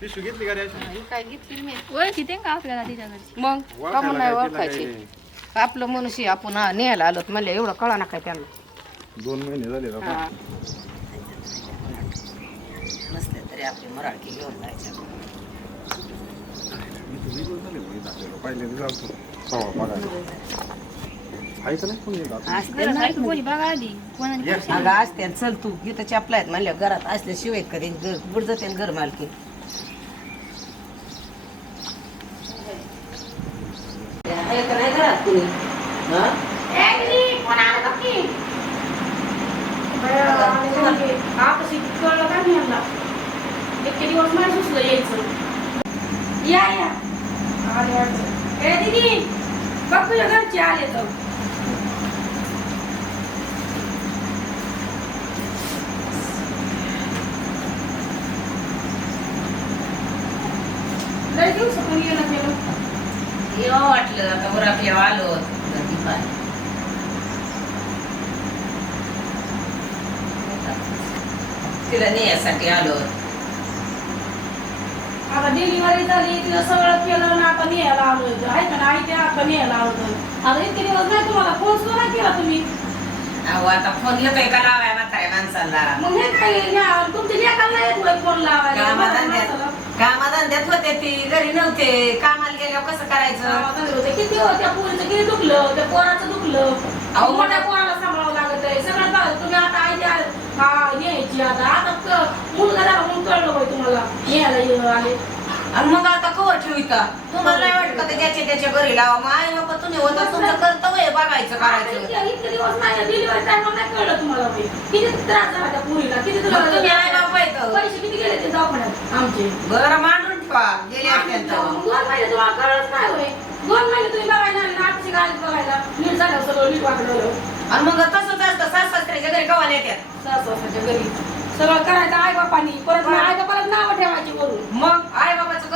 पिशवी घेतली का रे अशी? ही काय घेतली मी ओळखी ते का आपल्याला तिच्या घरची मग का म्हणून नाही ओळखायची? आपलं मनुष्य आपण हा, न्यायला आलो म्हणलं एवढं कळा ना काय त्यांना दोन महिने झाले राव. हा. नसले तरी आपली मराठी घेऊन जायचं इथं वेगळं झालं बघ इथं आपल्याला. पहिल्यांदा जातो. सव्वा पगार. आहे का नाही कोणी येत असते ना. कोणी बघा आधी कोणाने या. अगं असते चल तू इथं चपला आहेत म्हणल्या घरात असल्याशिवाय कधी बुड जाते घर मालकी आहे का नाही घरात कुणी हा? इतके दिवस मला सुचलं यायचं या या आले आले. ए दीदी बघ तुझ्या घरचे आले तर लय दिवसातून गेलं गेलं वाटलं आता वर आपल्या आलो पाय. तिला नेण्यासाठी आलो आता डिलिव्हरी झाली तिला सगळं केलं ना आता न्यायला आलो आहे का ना आई ते आता न्यायला आलो आता इतके दिवस नाही तुम्हाला फोन सुद्धा नाही केला तुम्ही? अहो आता फोन येतोय का लावाय म्हाताऱ्या माणसाला. मग हे काय लेकाला येत होय फोन लावायला. कामाधंद्यात होते ती. घरी नव्हते. कामाला गेल्यावर कसं करायचं. किती हो त्या पोरीचं किती दुखलं? त्या पोराचं दुखलं. अहो, मोठ्या पोराला सांभाळावं लागत आहे. सगळं बघा, तुम्ही आता आई हा न्यायची आता. आता क- मुलगा झाला म्हणून कळलं होय तुम्हाला. न्यायला येऊन आले. आणि मग आता कवर ठेविता तुम्हाला नाही वाटत का ते ज्याच्या त्याच्या घरी लावा? मग आई बाबा तुम्ही होता तुमचं कर्तव्य आहे बघायचं करायचं. इतके इतके दिवस नाही डिलिव्हरी टाइम नाही कळलं तुम्हाला होय. किती त्रास झाला त्या पोरीला किती तुला मग तुम्ही आई बाबा येतं पैसे किती गेले ते दवाखान्यात? आमचे. बरं मांडून ठेवा. गेले अत्यंत दोन महिने तुम्हाला कळलंच नाही होय. दोन महिने तुम्ही बघायला आले ना आठशे गाडी बघायला. नीट झालं सगळं नीट आणि मग तसंच असतं सास सासऱ्याच्या घरी कवा येतात सासू घरी. सगळं करायचं आई बापानी. परत आई बापाला नाव ठेवायची वरून. मग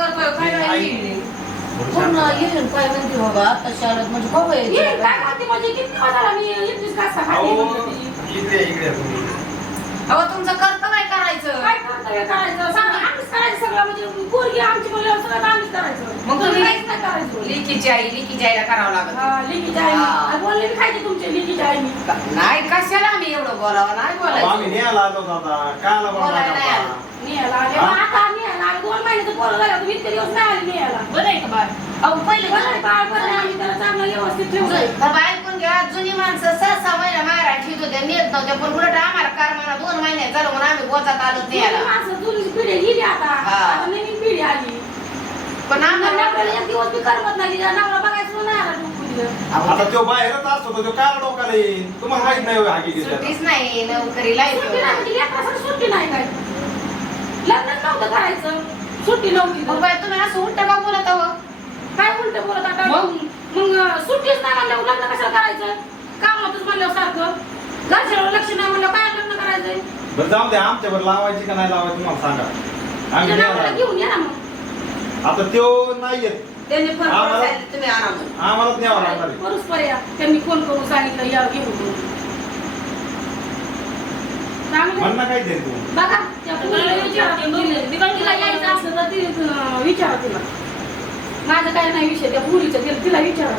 काय नाही पूर्ण येऊन काय म्हणते बाबा? म्हणजे बाबा ये, यायचं काय म्हणते म्हणजे? किती दिवस झाला मी एकटीच घासा खाते अहो, म्हणते ती. इकडे इकडे तुम्ही. अहो तुमचं कर्तव्य करायचं. काय कर्तव्य करायचं? सांग आम्हीच करायचं सगळं म्हणजे पोरगी आमची म्हणल्यावर सगळं आम्हीच करायचं. मग तुम्ही- काहीच नाही करायचं. लिकीची आई लिकीची आईला करावं लागत हा, लिकीची आई. हा. आणि बोलले मी खायचे तुमचे लिकीची आई मी. नाही कशाला आम्ही एवढं बोलावं? नाही आम्ही बोलायचं. न्यायला आलो होतो आता कायला बोलायला नाही आले? मग आता दोन महिन्याचं पोरं झालं तुम्ही इतके दिवस नाही आले नियाला बरं आहे का बाळ? अहो पहिले बरं आहे, बाळ बरं आहे, आम्ही त्याला चांगलं व्यवस्थित ठेवलंय बाबा ऐकून घ्या जुनी माणसं सहा सहा महिना मारा ठेवत होत्या नेत नव्हत्या पण उलट आम्हाला कार म्हणा दोन महिने झालं म्हणून आम्ही बोचात आलो जुनी द्यायला माणसं जुनी पिढी गेली आता. हा. आता नवीन पिढी आली. पण आम्हाला आम्हाला नवऱ्याला एक दिवस बी करमत नाही तिला नवरा बघायचं नाही आला डोंबिवलीला. आता तो बाहेरच असतो तो काय डोकाला येईल. तुम्हाला माहीत नाही होय हकीकत सुट्टीच नाही नोकरीला सुट्टी नाही म्हणजे लेकरासाठी सुट्टी नाही काय? लग्न नव्हतं करायचं सुट्टी नव्हती. मग बाई, तुम्ही असं उलट का बोलत आहो काय उलट बोलत आता मग? मग सुट्टीच नाही म्हणल्यावर लग्न कशाला करायचं कामातच म्हणल्यावर सारखं घरच्यावर लक्ष नाही म्हणल्यावर काय लग्न करायचंय बरं जाऊ द्या आमच्यावर लावायची का नाही लावायची तुम्हाला सांगा आम्ही तुझ्या. घेऊन ये ना मग आता तो नाही येत त्यांनी फरक आम्हाला- तुम्ही आणा मग. आम्हालाच न्यावं लागणार आहे. या त्यांनी फोन करून सांगितलं या घेऊन. म्हणणं काय ते तू बघा त्या मुलीला विचारा तिला- तिला यायचं असलं तर ती अं, विचारा तिला. माझं काय नाही विषय त्या पुरीचं तिला तिला विचारा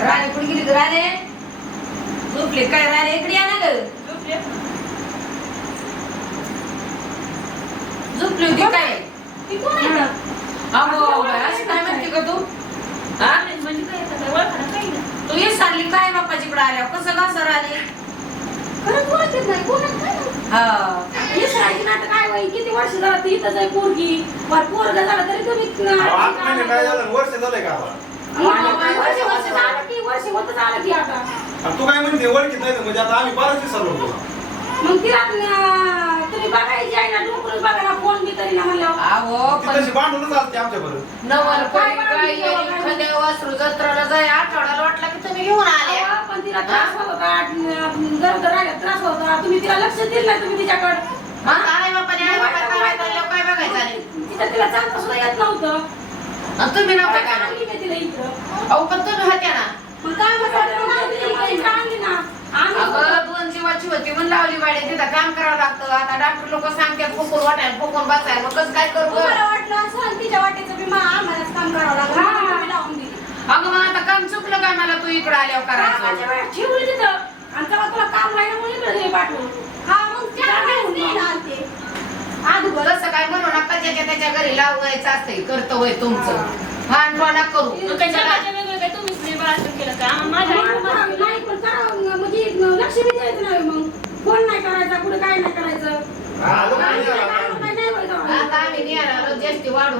राणे कुठे गेली ग राणे? झोपले काय राणे? इकडे या ना ग. झोपली होती काय? ती कोण आहे? का? अगो बाई, अशी काय म्हणते का तू? हा? तू ये सांगली काय बाप्पाजीकडे आल्या कसं कसं राहिले खरंच ओळखत नाही. आहे काय. हा. होईल किती वर्ष झालं ती इथंच आहे पोरगी. वर पोरग झालं तरी तुम्ही अहो, आठ महिने काय झालं? वर्ष झालंय का आता? अहो, वर्ष वर्ष झालं की वर्ष होत झालं की आता. आणि तू काय म्हणते? ओळखीत नाही तर म्हणजे आता आम्ही बराच विसरलो तुला मग तिला तुम्ही बघायची आहे ना डोंगर बघा ना फोन बी तरी ना म्हणलं अहो ती पण तशी आलती आमच्या बरोबर नवल काय कोणी काय. एखाद्या वासरू जत्राला जाय आठवड्याला वाटला की तुम्ही घेऊन आले. पण तिला त्रास होत तुम्ही तिला लक्ष दिलं नाही तुम्ही तिच्याकडे मग तिला चालता सुद्धा येत नव्हतं तुम्ही नव्हता का आणली मी तिला इकडं अहो पण तुम्ही होत्या ना मग काय म्हणतात मग आणली ना अगं दोन जीवाची होती म्हणून लावली वाडी तिथं काम करावं लागतं आता डॉक्टर लोक सांगतात फुकून वाटायला फुकून बसाय मग कसं काय करू? तुम्हाला वाटलं असं तिच्या वाटेचं बी मा- आम्हालाच काम करावं लागलं लावून दिली अगं मग आता काम चुकलं काय मला? तू इकडे आल्यावर करायचं. ठेवली तिथं. आणि तेव्हा तुला काम राहिलं म्हणून इकडे दिली पाठवून. हा मग चार वेळेस नाही ना आलते. अगोदर तसं काय म्हणू नका ज्याच्या त्याच्या घरी लावायचं कर्तव्य तुमचं. टोना करू. नाही नाही, पण करा म्हणजे लक्ष बी द्यायचं नाही मग फोन नाही करायचा कुठे काय नाही करायचं आलो का नाही आला? काय नाही होत तेव्हा. आता आम्ही निघालो जास्ती वाढू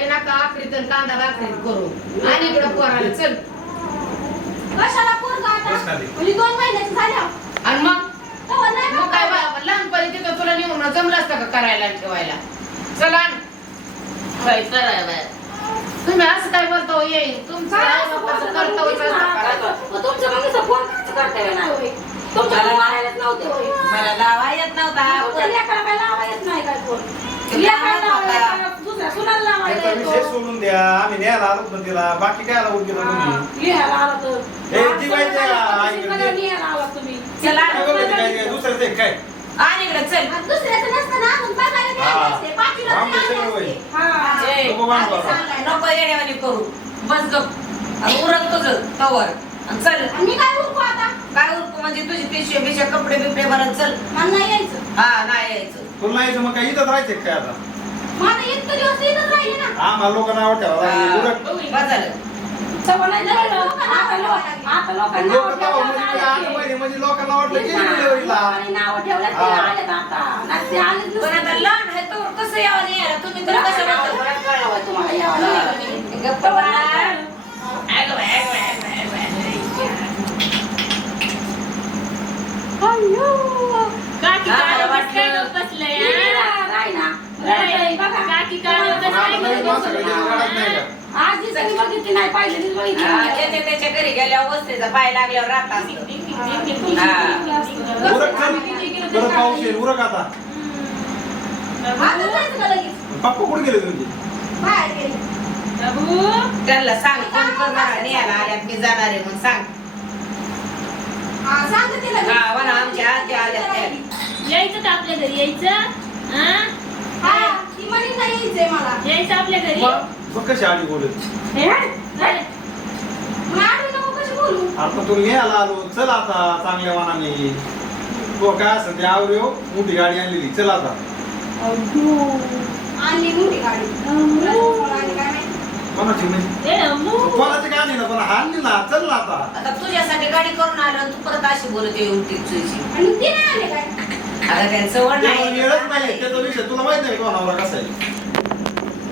आखरीत आणि कांदा भाकरीत करू आणि इकडे पोराला चल. कशाला पोरगा आता. म्हणजे दोन महिन्याची झाल्या आणि मग? तेव्हा नाही मग काय बघायला. बा- लहानपणी तिथं तुला नेऊन जमलं असतं का करायला आणि ठेवायला? चला आण. काय करायला तुम्ही असं काय बोलता हो, येईल तुमचं काय असं काय? करता? मग तुमच्या मम्मीचं फोन तुमच्या मला- मारायलाच नव्हते. मला लावा येत नव्हता काय लावा येत नाही काय फोन? लावा दुसऱ्या सुनाला लावा त्याचा विषय येतो सोडून द्या. आम्ही न्यायला आलो होतो तिला. बाकी काय आला तुम्ही? लिहायला आला तर हे ती बाई त्या आईकडे आईकडे लिहायला आला तुम्ही? चला काय बघायचं काय काय दुसरं ते काय? आणि इकडे चल. आणि दुसऱ्याचं नसतं ना अजून बघायला. द्यायला असते. पाचवीला तरी आमच्या आले सगळं असते. हा. ए, नको बांध आम्ही बाबा. सांगायला. नको येड्यावानी करू. बस गप. आणि उरक तुझं तवर. आणि चल. आणि मी काय उरकू आता? काय उरकू म्हणजे तुझी पिशवी पिशव्या कपडे बिपडे भरत चल. मला नाही यायचं. हा नाही यायचं. तुला नाही यायचं मग काय इथंच राहायचं काय आता? मग आता इतके दिवस इथंच राहिले ना आम्हाला लोकांना ठेवा लागली. सवय नाही झालं. लोकांना आता लो- आवडायला आता लोकांना लोक नाव तेव्हा ठेवायला म्हणजे ते आले. आलं पाहिजे म्हणजे लोकांना वाटलं की तेच ना, डिलिव्हरीला लोकांनी नाव ठेवलं ते हा. आलेत आता नाही ते आलेच पण आता नसते. लहान आहे तो कसं यावं नाही यायला तुम्ही तर तर कसं कसं म्हणता? बरं कळलं होय तुम्हाला यावं. गप्प बसा. बाई, बाई, बाई, बाई. अय्यो. आज बघितली नाही पाहिजे बघितली हा. त्याच्या घरी गेल्यावर वस्तीचा पाय लागल्यावर राहत असतं. हा. उरक चल परत पाऊस येईल उरक आता आता जायचं का लगेच पप्पा कुठे गेले तुमचे बाहेर गेले बाबू त्यांना सांग फोन कर मला न्यायला आल्यात मी जाणार आहे म्हणून सांग हा सांग तिला हा म्हणा आमच्या आत्या आल्यात. यायचं का आपल्या घरी यायचं हा हा ती म्हणे नाही यायचंय मला. यायचं आपल्या घरी. मग मग कशी आली बोलत? हे? चल. मग आडवी नको कशी बोलू? आता तू न्यायला आलो चल आता चांगल्या मनाने तो काय असं ते आवऱ्यो मोठी गाडी आणलेली. चल आता. आणली मोठी गाडी. आणि काय माहिती? कोणाची म्हणजे? ए, अम्मू. कोणाची गाडी ना? पण आणली ना. चल ना आता. आता तुझ्यासाठी गाडी करून आलो आणि तू परत अशी बोलत येऊन तुझी. आणि ती नाही आले काय? आता त्यांचं वड नाही वेळच नाही त्याचा विषय तुला माहीत नाही कोणावर कसा आहे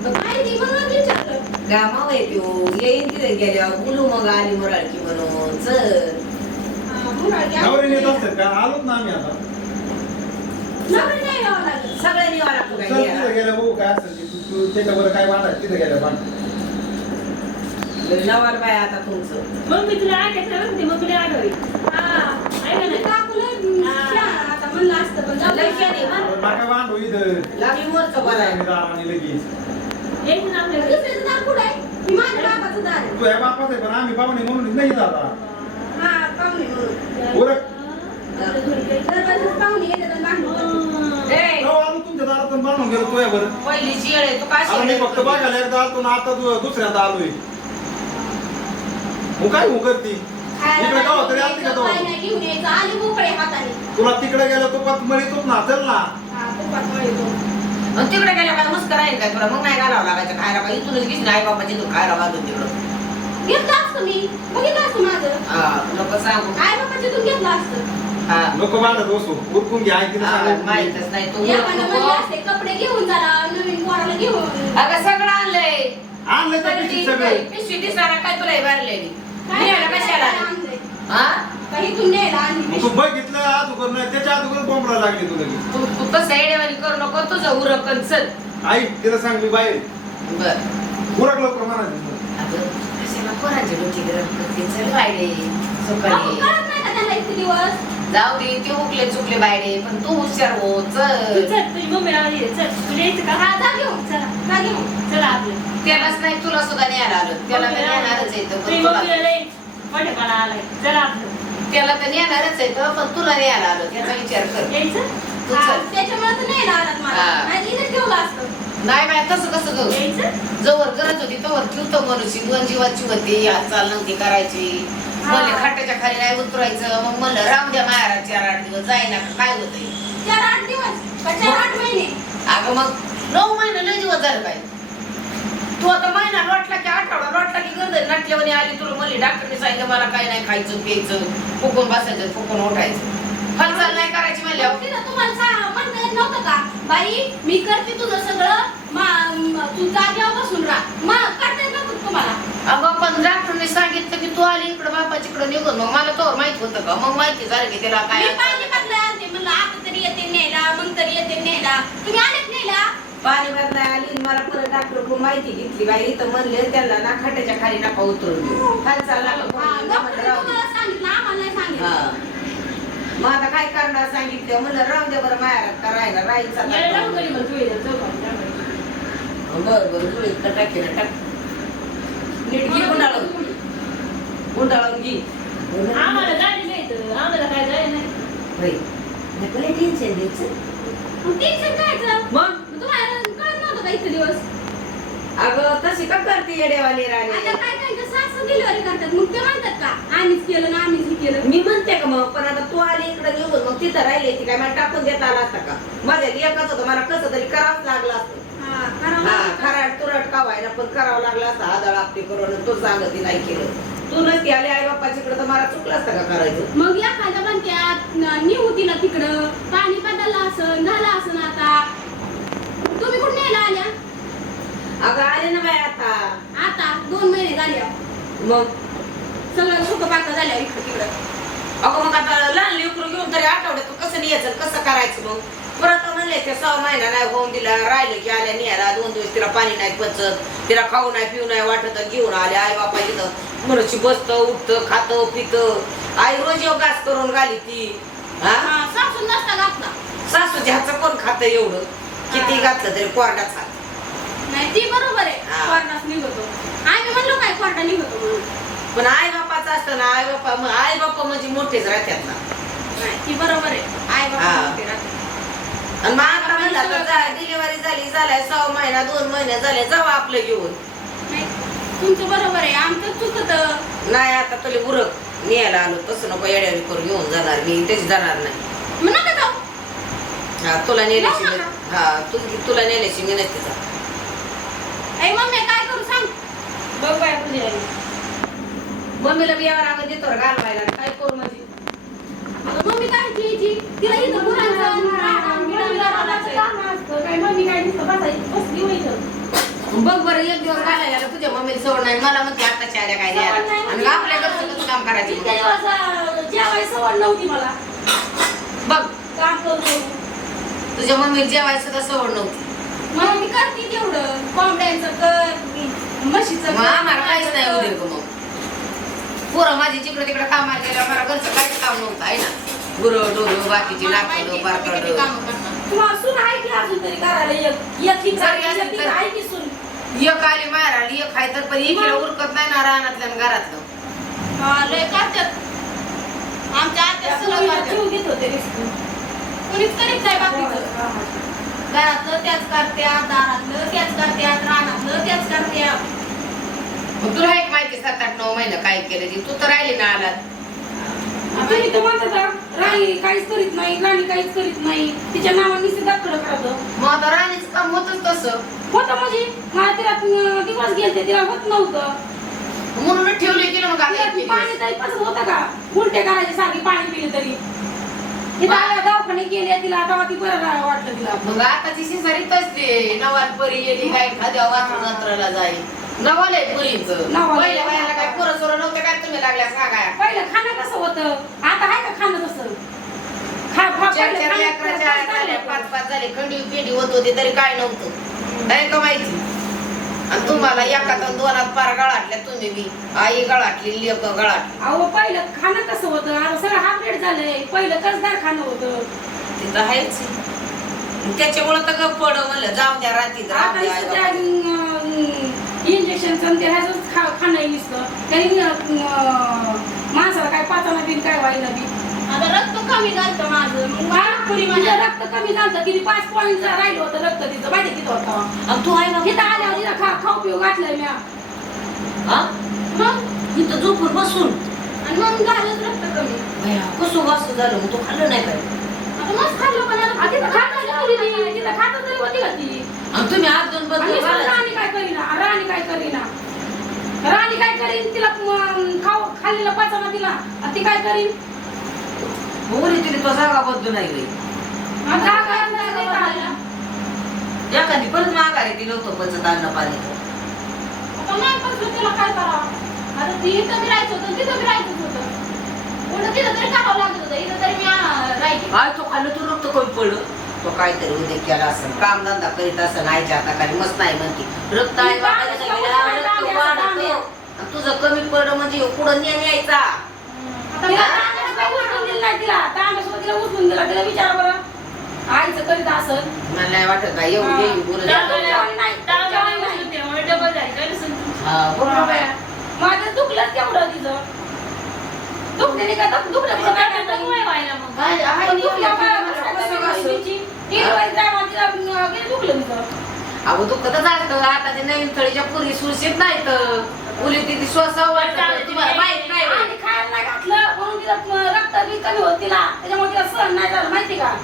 माहिती म्हणून विचारलं. गामाव येतो येईन तिथे गेल्यावर. बोलू मग आली मोराळकी म्हणून. चल. हा, असतात का? आलोच ना आम्ही आता. नवरी नाही यावं तिथं गेल्या भाऊ काय असेल ते. तू- तू त्याच्यावर काय वाटायचं तिथं गेल्या भांड नवाल बाय आता तुमचं. मग मी तुला आठ मग तुला आठवली हा आहे का नाही? काकूला छान, आता म्हणलं असतं पण जाऊ दे. लय शनी, म्हण. नका भांडू इथं लागली वरचं बरं दाराने लगेच यायचं ना आपल्या घरी दुसऱ्याचं दार कुठं आहे? ही माझ्या बापाचं दार आहे. तू या बापाच आहे पण आम्ही पाहुणे म्हणून नाही जाता हा, पाहुणे म्हणून. उरक दरवाजात पाहुणे येतात आणि भांडण करतात. ए, आलो तुमच्या दारातून बांधून गेलो तुझ्या बरं पहिलीची येळ आहे तू आता मी फक्त बघायला एकदा आलतो ना आता तू दुसऱ्यांदा आलोय मग काय हो करती खायला इकडे गावात तरी काय आलती का नाही, तो काय नाही घेऊन यायचं. आली मोकळे हाताने. तुला तिकडे गेलो तो पात मळीतोच ना चल ना मळतो. आणि तिकडे गेल्या काय मुस्कर राहील काय तुला मग नाही घालावं लागायचं खायला काय इथूनच घेतलं आई बापाची तू खायला बांधून तिकडं घेतलं असतं मी. बघितलं असतं माझं. हा नको सांगू आई बापाच्या तू घेतलं असतं. हा नको बांधत बसू उरकून घ्या ऐकून हा, सांगायचं नाही. माहीतच नाही तू एखादं म्हणलं नको. असते, कपडे घेऊन जरा नवीन पोराला घेऊन अगं सगळं आणलंय आणलं तर पिशवीत सगळं पिशवी दिसणार काय तुला हे भरलेली काय न्यायला कशाला आली? आणलंय? हा काही तू न्यायला आणली मग तू बघितलं अगोदर नाही त्याच्या अगोदर बोंबला लागली तू लगेच तू तू तसं येडेवानी करू नको तुझं उरकन चल. आई तिला सांग मी बाहेर. बर. उरक लवकर म्हणायचं अगं कशाला पोरांची डोकी गरम करते? चल बायडे नाही का त्यांना इतके दिवस? जाऊ दे ते उकले चुकले बायडे पण तू हुशार हो तू चल चल तुझी मम्मी आली आहे. चल तुला यायचं का? हा जा घेऊन. चला जा घेऊन. चला आपलं त्यालाच नाही तुला सुद्धा न्यायला आलं. त्याला तर येतं पण तुला लई मोठेपणा आलाय. चला आपलं त्याला तर नेणारच येतं पण तुला न्यायला आलं त्याचा विचार कर. यायचं? तू चल. त्याच्यामुळे तर न्यायला आलात मला. हा. नाही इथे ठेवलं असतं. नाही बाय तसं कसं करू? यायचं? जवळ गरज होती तवर ठेवतो मनुष्य दोन जीवाची होती हालचाल नव्हती करायची. हा. मला खाट्याच्या खाली नाही उतरायचं. मग म्हणलं राम द्या मारा चार आठ दिवस जाईना का काय होतंय? चार आठ दिवस? का चार आठ महिने? अगं मग नऊ महिने लय दिवस झाले पाहिजे तू आता महिना लोटला की आठवडा लोटला की गर्द नटल्यावर आली तुला म्हणली डॉक्टरने सांगितलं मला काय नाही खायचं प्यायचं फुकून बसायचं फुकून उठायचं. हालचाल नाही करायची म्हणल्यावर. तिला तुम्हाला म्हणता नव्हतं का? बाई मी करते तुझं सगळं. तू जागेवर बसून राहा. मग करता तुम्हाला. अगं पण डॉक्टरने सांगितलं की तू आली इकडं बापाच्याकडे निघून. मग मला तोवर माहीत होतं का? मग माहिती झालं की त्याला काय आलते म्हणलं आता तरी येते न्यायला मग तरी येते न्यायला. तुम्ही न्यायला पाणी बदलाय आली मला परत डॉक्टर माहिती घेतली बाई. इथं म्हणले त्यांना ना खाट्याच्या खाली नका उतरून देऊ. हा. मग आता काय करणार सांगितलं? म्हणलं राहू दे बरं माया राहायचं ये, जाऊ आपण. बरं बरं जुळीत का टाकी ना टाक. नीट घे गुंडाळून. गुंडाळून घे. आम्हाला गाडी नाही आम्हाला काय जायला नाही. टेन्शन द्यायचं. टेन्शन कायचं मग? इतके दिवस. अगं तशी का करते येडेवाली आता राणी काय काय सासू डिलिव्हरी करतात. मग ते म्हणतात का आम्हीच केलं ना आम्हीच हे केलं. मी म्हणते का मग पण आता तू आली इकडे निघून मग तिथं राहिली ती काय मला टाकून देता आला असता का? माझ्या एकच होतं मला कसं तरी करावंच लागलं असतं. हा, करावं हा लागतं. तुरट कावायला पण करावं लागलं असतं आदळ आपली करून तू सांगती नाही केलं. तू नसती आली आई बाप्पाच्याकडे तर मला चुकलं असतं का करायचं? मग एखाद्या म्हणत्यात न- निघू तिला तिकडं पाणी बदललं असं झालं असं आता. तुम्ही कुठे न्यायला आल्या? अगं आले ना बाय आता. आता? दोन महिने झाले. मग? सगळं सुख पाका झाल्या इकडं तिकडं. अगं मग आता लहान लेकरू घेऊन तरी आठवड्यात कसं न्यायचं कसं करायचं मग? परत म्हणले ते सहा महिना नाही होऊन दिला. राहिलं की आल्या न्यायला. दोन दिवस तिला पाणी नाही पचत. तिला खाऊ नाही पिऊ नाही वाटत घेऊन आले आई बापा तिथं मनुष्य बसतं उठतं खातं पितं. आई रोज योगास करून घाली ती. हा? सासून नसता घातला. सासूच्या हातचं कोण खातं एवढं? किती घातलं तरी कोरडाच हात. नाही ती बरोबर आहे. हा. कोर्टात निघतो. आम्ही म्हणलो काय कोर्टा निघतो म्हणून? पण आई बापाचं असतं ना आई बापा आई बापा म्हणजे मोठेच राहतात ना. नाही ती बरोबर आहे. आई बाबा हा. राहतात. आणि मग आता म्हणलं तर डिलिव्हरी झाली झालाय सहा महिना दोन महिने झाले जावा आपलं घेऊन. नाही तुमचं बरोबर आहे. आमचं चुकत. नाही आता तुला उरक. न्यायला आलो तसं नको येड्यावी करून घेऊन जाणार मी त्याची जाणार नाही. मग नका जाऊ. हा तुला जाऊ मी- हा तू तुला नेल्याशी मी नसते जात. आई मम्मी काय करू सांग? बघ बाय तुझी आई मम्मीला मी यावर आम्ही देतो रे घालवायला काय करू म्हणजे? मम्मी काय घ्यायची? तिला इथं करावं लागतंय. काय मम्मी काय नुसतं बसायची बसली बघ बरं एक दिवस घालायला तुझ्या मम्मीला सवड नाही. मला म्हणते आताच्या आल्या काय द्यायला. नाही. आणि आपल्या घरचं कसं काम करायचं? इतके दिवस अं, सवड नव्हती मला. बघ. काम करतो तुझ्या मम्मीला जेवायला सुद्धा सवड नव्हती. मला मी करते तेवढं. कोंबड्यांचं कर म्हशीचं मग आम्हाला काहीच नाही उद्या मग. पोरं माझी जिकडे तिकडे कामाला गेल्या मला घरचं काहीच काम नव्हतं आहे ना? गुरं डोरं बाकीची लाकडं बारकडं तुम्हाला सून आहे की अजून तरी करायला एक ही करायला, असली तर- आहे की सून? एक आली आली एक आहे तर पण उरकत नाही ना रानातलं आणि घरातलं. हा, लय करतात. आमच्या आत्या सगळं करतात. जीव घेत होते. कोणीच करीत नाही बाकीचं. घरातलं त्याच करत्या दारातलं त्याच करत्यात रानातलं त्याच करत्या. मग तुला एक माहिती सात आठ नऊ महिने काय केलं ती तू तर राहिली ना आलात. तर का, राणी काहीच करीत नाही राणी काहीच करीत नाही. तिच्या नावाने दाखल करत. मग आता राणीचं काम होतच तसं. होतं म्हणजे मला तिला अं, दिवस गेलते तिला होत नव्हतं. म्हणून ठेवली तिला मग आता पाणी दिवस. तरी पसत होतं का? उलटे करायचे सारखी पाणी पिले तरी. दवाखाने गेले तिला तेव्हा ती बरं रा- वाटलं तिला. मग आताची शेजारी तसली नवाल परी येली काय खाद्या वाचून जत्राला जाईल. पुरींच. पहिल्या बायाला काय पोरं सोरं नव्हतं काय तुम्ही लागल्या सांगाय पहिलं खाणं कसं होतं? आता आहे का खाणं तसं? खा खा चार पहिलं चार खाणं लेकराच्या कसं? पाच पाच झाले खंडी पिंडी होत होती तरी काय नव्हतं. काय का माहिती? आणि तुम्हाला एका दोन दोनात पार गळाटल्या तुम्ही बी. आई गळाटली लेक गळाट अहो पहिलं खाणं कसं होतं? आता सगळं हाफलेट झालंय. पहिलं कसदार खाणं होतं? तिथं आहेच. त्याच्यामुळं तर गप्प पड म्हणलं जाऊ द्या रात्री आता नुसतं त्या इंजेक्शन ते ह्याच खा खाणं नुसतं. त्यांनी माणसाला काय पाचाना बिन काय व्हायला बी? आता रक्त कमी झालं माझं. मग हा, तिचं रक्त कमी झालं किती पाच पॉईंट राहिलं होतं रक्त तिचं. माहिती किती होतं? तू आहे तिथं आल्यावर तिला खा खाऊ पिऊ घातलंय म्या. मग? इथं झोपून बसून. आणि मग झालंच रक्त कमी. भया, कसं वाचू झालं मग? तू खाल्लं नाही काय? आता मस्त खाल्लं पण आता तिथं खात तरी ती, तिथं खात तरी होती का ती? आणि तुम्ही आज दोन आणि बदल नुसतं राणी काय करीना? राणी काय करीना? राणी काय करीन? तिला म, खाऊ खाल्लेलं पाचाना तिला. आणि ती काय करीन? मुली तिने तो जागा बदलू नाही गई आता काय अंदाज नाही का आला? एखादी परत माघारी दिलं होतं पचत अन्न पाणी आता नाही कसं तिला काय करावं आता ती इथं बी राहायचं होतं तिथं बी राहायचं होतं उलट तिथं तरी करावं लागत होतं इथं तरी मी आ, राहायची काय तो खाल्लं तू रक्त कमी पडलं तो काहीतरी उद्या केला असं काम धंदा करीत असं मस्त नाही म्हणते रक्त आहे वाटायला लागलं, रक्त वाढतं. आणि तुझं कमी पडलं म्हणजे पुढं नेम यायचा आता काय उचलून दिलं नाही तिला. तांब्यासोबत तिला उचलून दिला. तिला विचारा बरं. आईचं करीत असं मला नाही वाटत येईल बोलत जेवण जेवण. हा. माझं दुखलं तेवढं तिचं काय दुखलं तिचं करता? काय आहे पण दुखलं मला कसं कसं? तिला, अं, दुखलं तिचं. अहो दुखतच असतं आता. ते नवीन तळीच्या पुरी सुरक्षित नाही तर. उली तिथे श्वासा वाटत तुम्हाला. माहीत नाही होय. आणि खायला नाही घातलं म्हणून तिला अं, रक्त बी कमी होत तिला. त्याच्यामुळे तिला सहन नाही झालं माहिती का?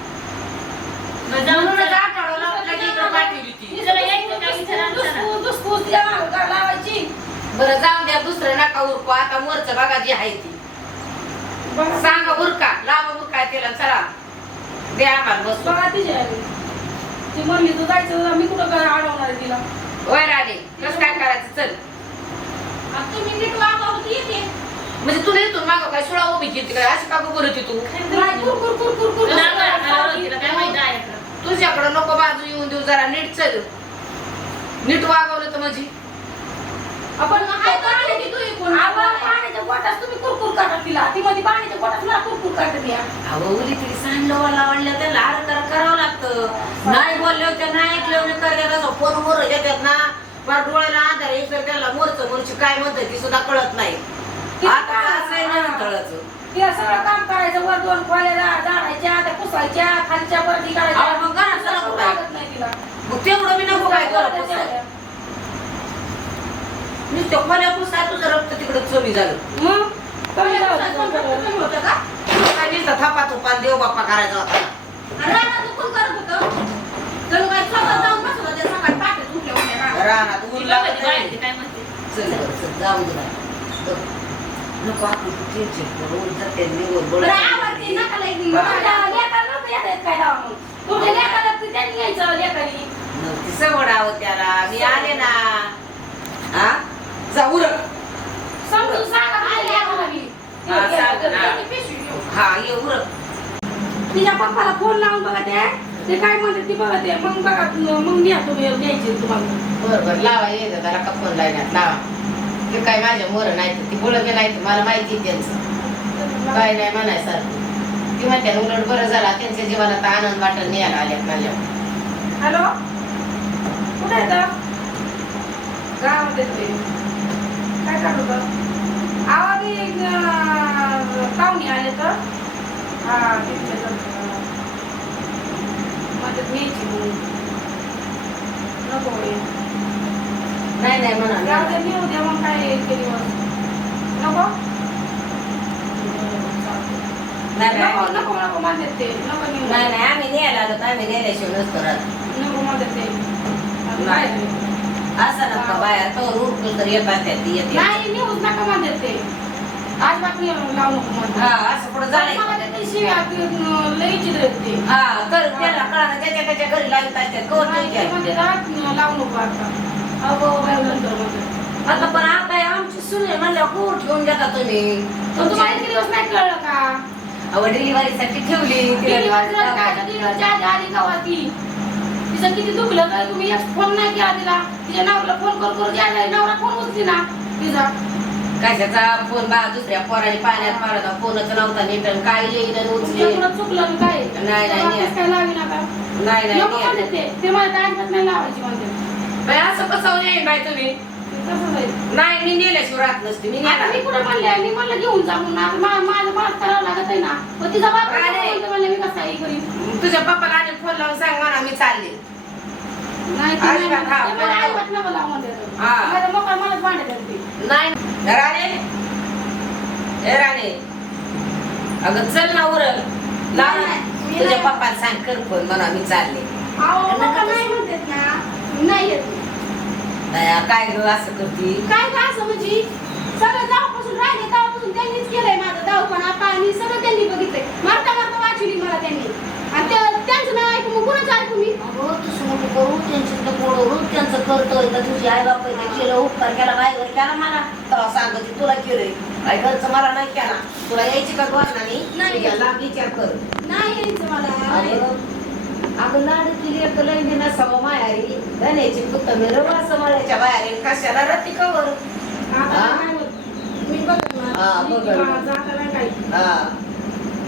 इकडं पाठवली ती. तिला यायचं का तिच्या मागं लावायची? बरं जाऊ द्या दुसरं नका उरको. आता मोरचं बघा जी आहे ती. बघा. सांगा उरका. लावा उरका तिला. चला. द्या आम्हाला बस. बघा तिची आई. ती म्हणली तू जायचं मी कुठं काय अडवणार आहे तिला? वर आले कसं काय करायचं? चल. तुम्ही नीट ती येते? म्हणजे तुला इथून मागं काय? सुळा उभी केली काय? अशी का बोलत होती तू? तुझ्याकडं नको बाजू येऊन देऊ जरा नीट चल. नीट वागवलं तर म्हणजे. आपण तर तू पाण्याच्या गोटात तुम्ही कुरकुर काढत तिला. ती मध्ये पाण्याच्या गोटात मला कुरकुर काढत या अहो उली तिने सांडलं वाला वाढलं त्याला आर कर करावं लागतं. नाही बोलले होते नाही ऐकले होते करतात फोन मोर येतात ना. फार डोळ्याला आधार एक तर त्याला मोरचं मोरची काय म्हणतं ती सुद्धा कळत नाही. आता असं आहे नवीन तळाचं सगळं काम करायचं वर दोन खोल्या जा- झाडायच्या त्या पुसायच्या खालच्या वरती काढायच्या. अहो, मग घरात सगळं सगळं कुठं? लागत नाही तिला. मग तेवढं मी नको काय करत पुसायला. नुसतं खोल्या तुझं रक्त तिकडं चोरी झालं. मग? पण होतं का? काय नुसतं थापा तुपा देव बाप्पा करायचा होता? आणि रानात दुखून करत होतं? जणू काय सगळं जाऊन बसत होते सकाळी पहाटे उठल्या उठल्या रानात. रानात. ऊन ती लागत बघायची नाही. बाहेरची काय म्हणते. चल बरं, चल, जाऊ दे बाई. चल. नको आपली तू टेन्शन करू. रोज जाते निघून बोलत बरं नाही. आवडते नका लई ती. लेकाला नव्हतं येता येत काय लावा मग तुमच्या लेकाला ती त्यांनी यायचं लेकानी मग ती सवड आहो त्याला मी आले ना हा जा उरक समजून सांगा बी. हा, सांग ना. त्याची पिशवी घेऊन. हा ये उरक तिच्या पप्पाला फोन लावून बघा ते ते काय म्हणते ती बघा ते. मग बघा मग न्या तुम्ही द्यायची तुम्हाला. बर बर लावा ये त्याला कपन लाईनात लावा. ते काय माझ्या मोर नाही तर ती बोलत नाही तर मला माहिती त्यांचं. काय नाही म्हणायसारखं. ती म्हणते उलट बरं झाला त्यांच्या जीवाला तर आनंद वाटत न्यायला आल्यात माझ्या हॅलो? कुठे येतं गावात येतोय काय करत होतं? आवाज पाहुणे आले तर? हा अं, मदत घ्यायची नको. नाही नाही जाऊ म्हणा दे, मग काय दिवस नको ते नको नाही नाही आम्ही न्यायला आलो आम्ही नेल्याशिवाय नसतो राहत नको म्हणतात ते. असं नका बाहेर तो उरकून तर येतात येते नाही न्यूज नका म्हणतात ते आज बातमी लावू नको हा असं पुढे झालंय. मला ते शिव्या अं, लई चित्र ते हा तर त्याला कळा त्याच्या त्याच्या घरी त्या नाही, कोण ते म्हणते ना, लावू नको आता. अगो आता पण आता आमची सुने म्हणल्या कोण ठेवून घेता तुम्ही? तुम्हाला इतके दिवस नाही कळलं का? अहो डिलिव्हरीसाठी ठेवली. डिलिव्हरी तिला झालं काय डिलिव्हरीच्या आधी आली का ती तिचं किती दुखलं काय तुम्ही? फोन नाही केला तिला. तिच्या नवऱ्याला फोन कर करू नवरा फोन उचली ना तिचा. कशाचा फोन बा दुसऱ्या पोराने पाण्यात मारत फोनच नव्हता नीट आणि काय येईल आणि उचलेल. तुमच्याकडं चुकलं आणि काय? नाही, नाही, वापस नाही. काय लावी नका नाही नाही नाही. ते ते मला अजिबात नाही लावायची म्हणते. बाई, असं कसं येईन बाई तुम्ही. नाही मी नेल्याशिवाय राहत नसते मी आता मी नेणार कुठे म्हणले मी म्हणलं घेऊन जा म्हणून. आता मा- माझं मला करावं लागत आहे ना. मग तिचा बाप काय नाही. म्हणतो म्हणले मी कसा हे करीन? तुझ्या पप्पाला आणि फोन लावून सांग म्हणा मी चालले. नाही ते नाही अजिबात हा. हा. नाही राणे. ए राणे. अगं चल ना उर लाव ना. मी तुझ्या नाही. पप्पाला सांग कर फोन म्हणा मी चालले. नाही नाही दया, काय ग असं करती? काय का असं म्हणजे? सगळं जेव्हापासून राहिले तेव्हापासून त्यांनीच केलंय माझं दवाखाना पाणी सगळं त्यांनी करतोय तर तुझी आई बाप केलं उपकार केला बाईवर केला मला. तेव्हा सांगते तुला केलंय. काय घरचं मला नाही केला. तुला यायची का गोष्ट नाही. लांब विचार कर. नाही यायचं मला. अगं लाड केली एक लई नसावं मायारी. धन्याची पुत मी रवा समाळ्याच्या बाहेर. कशाला रती कवर? मी बघणार. हा, जाता नाही काही. हा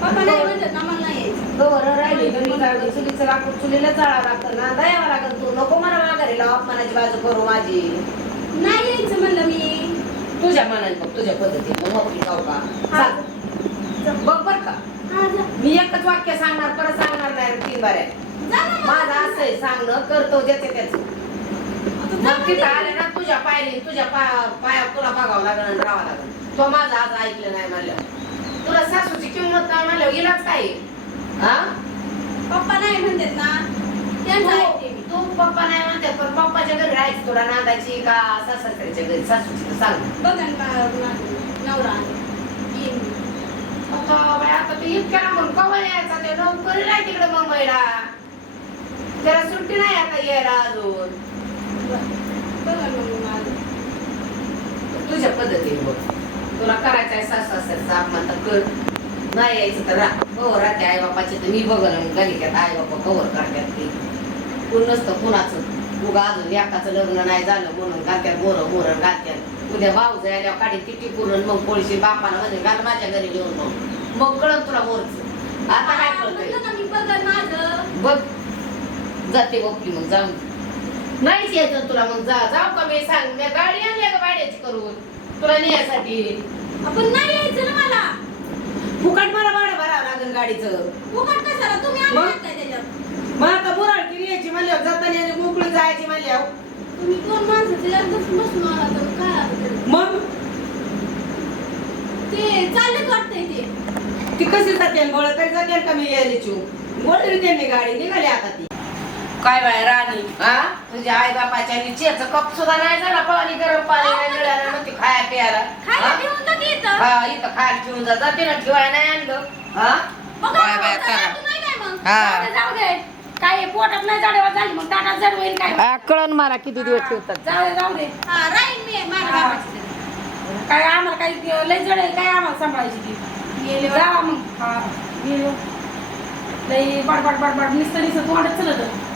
पप्पा नाही म्हणतात ना मला नाही गवर राहिली घरी जाऊ चुलीचं लाकूड चुलीला जाळावं लागतं ना दयावं लागत तू. नको मला माघारी लाव अपमानाची बाजू करू माझी. नाही यायचं म्हणलं मी. तुझ्या मनाने बघ तुझ्या पद्धतीने. मोकळी खाऊ का. चाल. बघ बर का. हा, जा. मी एकच वाक्य सांगणार परत सांगणार नाही तीन बाऱ्या जा ना मग. माझं असं आहे सांगणं करतो ज्याचे त्याच. आता जा मग तिथं ना. आले ना तुझ्या पायरी तुझ्या पाया पायात तुला बघावं लागलं आणि राहावं लागलं. तो माझं आज ऐकलं नाही म्हणलं. तुला सासूची किंमत नाही म्हणलं इलाच काय हा? पप्पा नाही म्हणतात ना. त्यांचं ऐकते मी. तू पप्पा नाही म्हणते पण पप्पाच्या घरी राहायची तुला नांदायची का सासऱ्याच्या घरी? सासूची तर सांग. बघा ना बा- मा- नवरा. येईन मी. आता बाई, आता तू इतक्या लांबून कवा यायचा? ते नोकरी नाही तिकडे मुंबईला. त्याला सुट्टी नाही आता यायला अजून. बघा ना मग माझं. तुझ्या पद्धतीने बघ. तुला करायचं आहे सासू सासऱ्याचा अपमान तर कर. नाही यायचं तर हो राहते आई बापाचे तर मी बघन गणिक्यात आई बापा कवर करतात ते. कोण नसतं कुणाचं. उगा अजून एकाचं लग्न नाही झालं म्हणून घालत्यात मोरं मोरं घालत्यात उद्या भाऊ जायला काढी तिटी पुरण मग पोळशी बापाला म्हणजे घाल माझ्या घरी घेऊन मग. मग कळत तुला मोरच. आता काय बघा. जाते बघली मग जाऊन. नाहीच यायचं तुला मग जा. जाऊ का मी सांग. मी गाडी आणली का भाड्याची करून? तुला नेण्यासाठी. आपण नाही यायचं ना मला. फुकट मला भाडं भरावं लागेल गाडीचं. फुकट कशाला? तुम्ही मग? त्याच्यात. मग आता बुराड यायची म्हणल्यावर जाताना आणि मोकळी जायची म्हणल्यावर. तुम्ही दोन माणसं तिच्यातच बसून आला तर काय आलं तरी? मग? ते चालत वाटतंय ते. ती कशी जाते गोळ तरी जाते का मी यायला चू गोळ त्यांनी गाडी निघाली आता ती. काय बाय राणी? हा तुझ्या आई बापाच्या निचेच कप सुद्धा नाही झाला पाणी गरम पाणी नाही मिळालं मग ती खाया प्यायला खायला हा? घेऊन इथं. हा इथं खायला ठेवून जा. जाते ना ठेवाय नाही आणलं. हा? बघा, बाय बाय आता करा. तू नाही काय मग? हा. जाऊ दे, जाऊ दे. काय हे पोटात नाही जाडेवा झाली मग ताटात जड होईल काय कळण मला किती दिवस ठेवतात. जाऊ दे जाऊ दे. हा राहीन मी माझ्या हा. बाबाची तरी. काय आम्हाला काही लय जड आहे काय आम्हाला सांभाळायची ती? गेले जा मग. हा गेलो. लई बडबड बडबड नुसतं नुसतं तोंडच चलत.